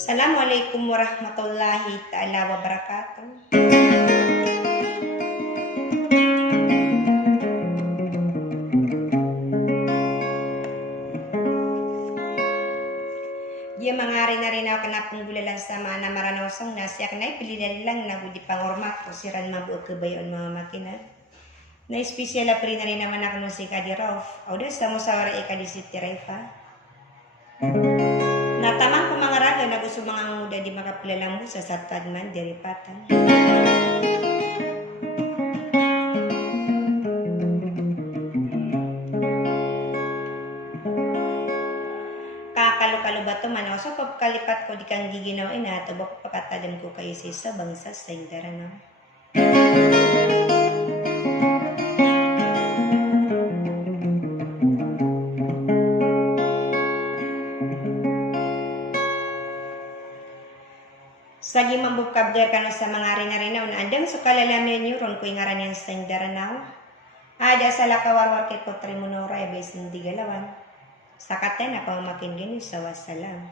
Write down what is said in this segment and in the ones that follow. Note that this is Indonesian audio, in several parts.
Assalamualaikum warahmatullahi taala wabarakatuh. Dia mangari na rin ako kanapong gulalan sama na maranawsong nasyak na ipilinan lang na di pangormak o siran mabuo kabayon mga makina. Na espesyal na rin na rin naman ako nung si Kadirof. O da sa mo sa wara ikadisip tirefa. Natamang ko mga raga na gusto mga muda di makapilalang mo sa satad man diripatan. Kakalo-kalo ba ito man ako? So pagkalipat ko di kang giginaw ina, tubok pakatadam ko kayo sa isa bangsa sa indaranaw. Sagi mambukabder ka na sa mga rinarinaw na andang so kalalamin nyo ron ko ngaran yan sa indaranaw. Ada sa lakawarwar kay ko trimunora e bes hindi galawan. Sakaten ako makingin sa wasalam.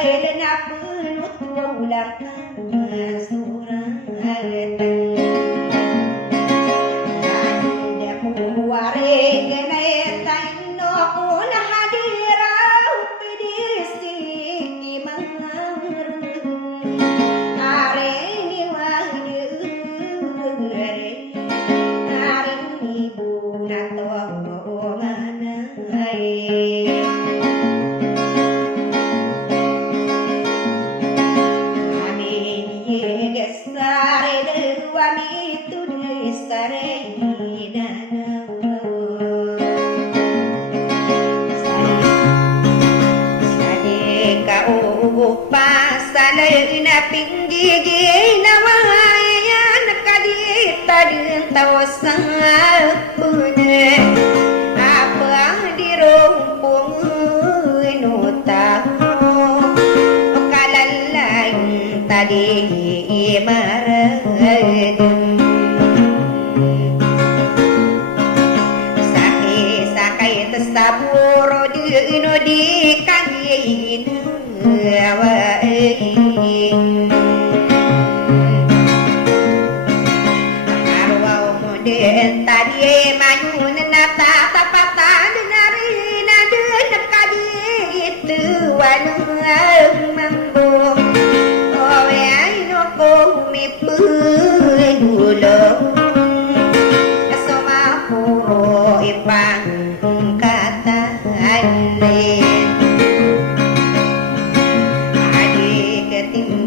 kailan na punot ulang suratan ada puware ganay tayo ko na hadiraw pedisi imangarun are ni wahde are ni bunato manay pasalay na pinggigil na wayan nakadita din tawas sa punan apa dirumpung inuta o kalalain tadi imaradun sakay tasaburo di ino di kanyin Karwaw mo din tadi mayun na tatapatan na rin na din nakadito walang mambo o ay no ko umipulo sumapuro ipang katanlin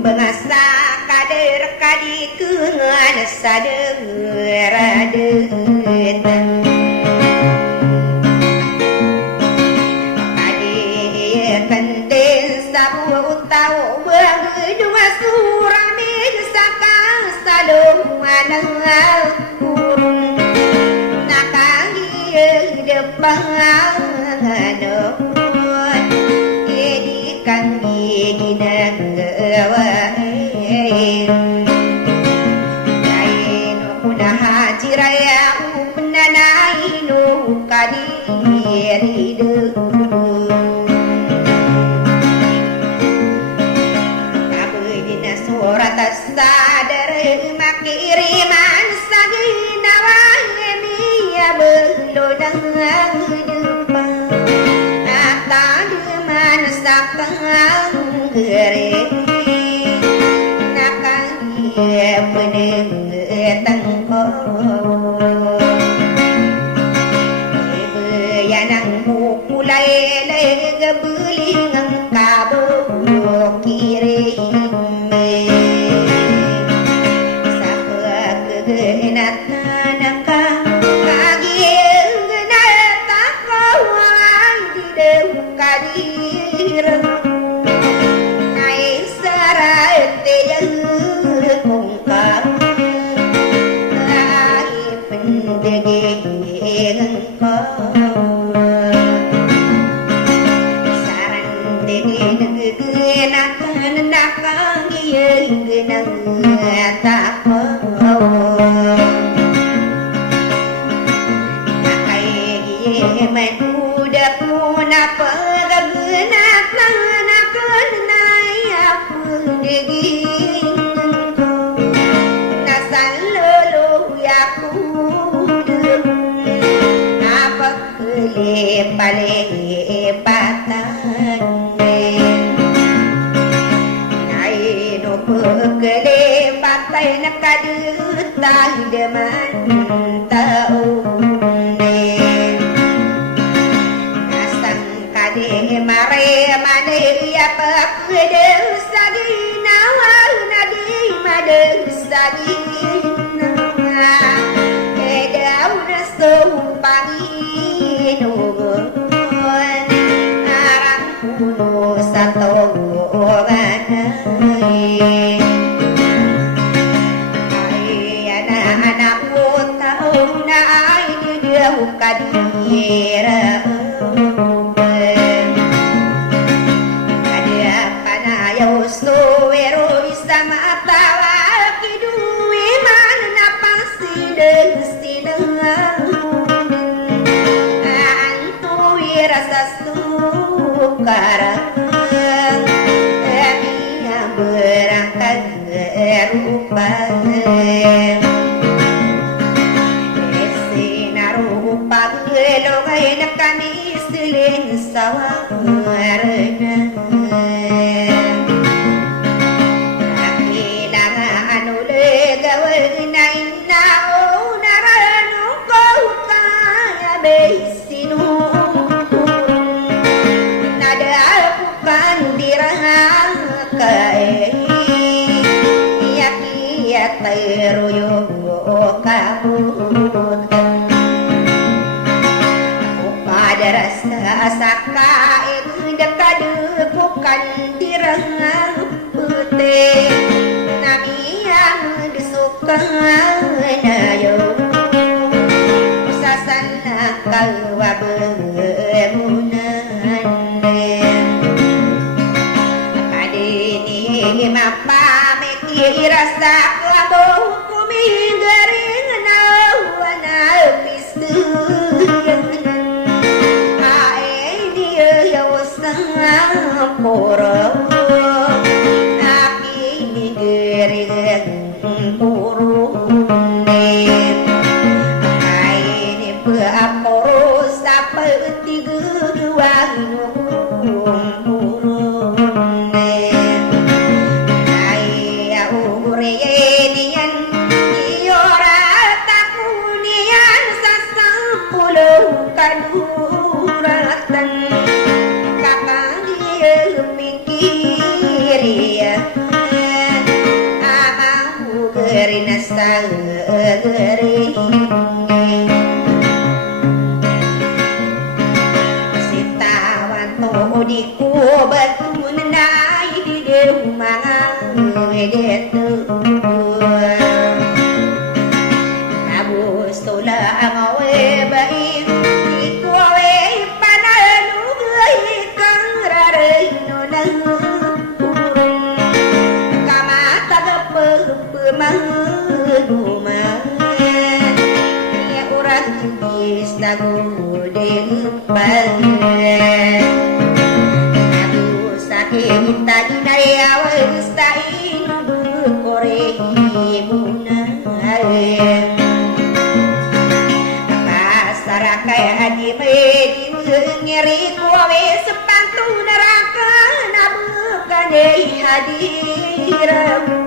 bangsa kader kadi kungan sadera detan kadi kanden sabu tau berdua surami sakang salung manang kurung nakangi depan edikan ginang kadiri kabudina surat sadar makiriman sagina wahemiya belodang depan ata deman sakang gere nakang peneng tangko lay gabuling ang kabo kiri sa paggenat naka kagiyeng ginata ko ay di kadir ay sarate kung ka ay pendiging ko nakang iyeng tako nakay iyeman udah puna pagagunat lang nakanay apung diging ko nasan luluyak udang apag kelipalipatan pagkali patay na kadutay deman taon nasang kadi mare maniya pagkali sa ginawa na di madal sa ginawa daw na so Panginoon arang puno sa togan kadira ada panayaw suwero isama tawa kidui mana pasideng sideng antui rasa sukara dirang kae ya teruyo kabut pada rasa saka dekat bukan dirang putih nami yang disuka nayo sasana kawa bemunan kadini mapa meki rasa kabo kumi garing nawana pistu ae dia ya wasang poro aki ni garing purune ae ni beaporo sapeti geduang kaduratan kakang dia pikir ya aku gerina sageri sitawan to diku batun nai di rumah edetu abus tola ngawe baik ya orang bis lagu depan aku sakit tadi dari awal stain kore ibuna pasar kayak di medi ngeri kowe sepantu neraka nabukan hadir